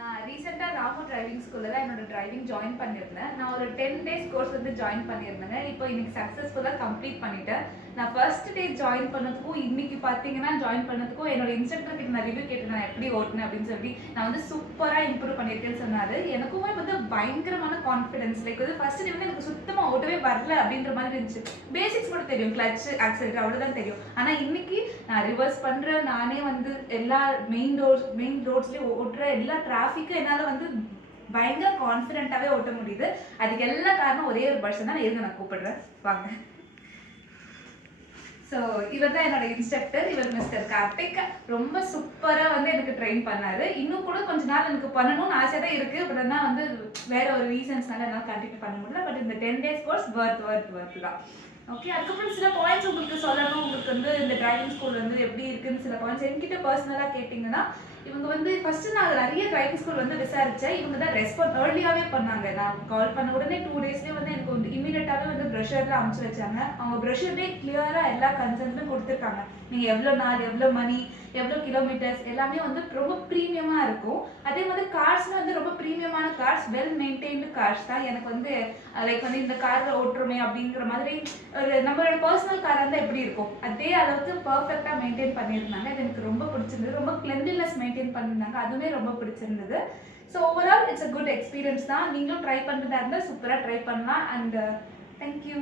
நான் ரீசெண்டாக ராமு டிரைவிங் ஸ்கூலில் தான் என்னோட டிரைவிங் ஜாயின் பண்ணியிருந்தேன். நான் ஒரு 10 days கோர்ஸ் வந்து ஜாயின் பண்ணியிருந்தேங்க. இப்போ இன்னைக்கு சக்ஸஸ்ஃபுல்லாக கம்ப்ளீட் பண்ணிட்டேன். நான் ஃபர்ஸ்ட் டே ஜாயின் பண்ணதுக்கும் இன்னைக்கு பார்த்தீங்கன்னா ஜாயின் பண்ணதுக்கும் என்னோட இன்ஸ்ட்ரக்டர் கிட்ட நான் ரிவ்யூ கேட்டு நான் எப்படி ஓட்டினேன் அப்படின்னு சொல்லி நான் வந்து சூப்பராக இம்ப்ரூவ் பண்ணியிருக்கேன்னு சொன்னார். எனக்குமே வந்து பயங்கரமான கான்ஃபிடன்ஸ். லைக் வந்து ஃபர்ஸ்ட் டே வந்து எனக்கு சுத்தமாக ஓட்டவே வரல அப்படின்ற மாதிரி இருந்துச்சு. பேசிக்ஸ் மட்டும் தெரியும், கிளச் ஆக்சிலேட்டர் அவ்வளோதான் தெரியும். ஆனால் இன்னைக்கு நான் ரிவர்ஸ் பண்ணுறேன், நானே வந்து எல்லா மெயின் ரோட்ஸ்லேயும் ஓட்டுற எல்லா டிராஃபிக்கும் என்னால் வந்து பயங்கர கான்ஃபிடென்ட்டாகவே ஓட்ட முடியுது. அதுக்கு எல்லா காரணம் ஒரே ஒரு பர்சன் தான். இருங்க நான் கூப்பிடுறேன், வாங்க. ஸோ இவர் தான் என்னோட இன்ஸ்ட்ரக்டர். இவர் மிஸ்டர் கார்த்திக். ரொம்ப சூப்பராக வந்து எனக்கு ட்ரெயின் பண்ணாரு. இன்னும் கூட கொஞ்ச நாள் எனக்கு பண்ணணும்னு ஆசை தான் இருக்குது. பட் ஆனால் வந்து வேற ஒரு ரீசன்ஸ்னால என்னால் கண்டினியூ பண்ண முடியல. பட் இந்த 10 days கோர்ஸ் ஒர்த் தான். ஓகே, அதுக்கப்புறம் சில பாயிண்ட்ஸ் உங்களுக்கு சொல்லணும். உங்களுக்கு வந்து இந்த டிரைவிங் ஸ்கூல் வந்து எப்படி இருக்குன்னு சில பாயிண்ட்ஸ் என்கிட்ட பர்சனலாக கேட்டிங்கன்னா, இவங்க வந்து ஃபர்ஸ்ட் நான் நிறைய டிரைவிங் ஸ்கூல் வந்து விசாரிச்சேன். இவங்க தான் ரெஸ்பான்ஸ் ஏர்லியாகவே பண்ணாங்க. நான் கால் பண்ண உடனே 2 daysலேயே வந்து எனக்கு வந்து இமீடியட்டாகவே வந்து ப்ரெஷரில் அனுப்பிச்சு வச்சாங்க. அவங்க ப்ரெஷர்லேயே கிளியராக எல்லா கன்சர்ன்ஸும் கொடுத்துருக்காங்க. நீங்கள் எவ்வளோ நாள், எவ்வளோ மணி, எவ்வளோ கிலோமீட்டர்ஸ் எல்லாமே வந்து ரொம்ப ப்ரீமியமாக இருக்கும். அதே மாதிரி கார்ஸ்மே வந்து ரொம்ப ப்ரீமியமான கார்ஸ், வெல் மெயின்டைன்டு கார்ஸ் தான். எனக்கு வந்து லைக் வந்து இந்த காரில் ஓட்டுறோமே அப்படிங்கிற மாதிரி ஒரு நம்மளோட பர்சனல் காராக இருந்தால் எப்படி இருக்கும் அதே அளவுக்கு பர்ஃபெக்டாக மெயின்டைன் பண்ணியிருந்தாங்க. இது எனக்கு ரொம்ப பிடிச்சிருந்தது. ரொம்ப கிளென்லினஸ் மெயின்டைன் பண்ணியிருந்தாங்க, அதுவுமே ரொம்ப பிடிச்சிருந்தது. So overall it's a good experience தான். நீங்களும் ட்ரை பண்ணுறதா இருந்தால் சூப்பராக ட்ரை பண்ணலாம். And thank you.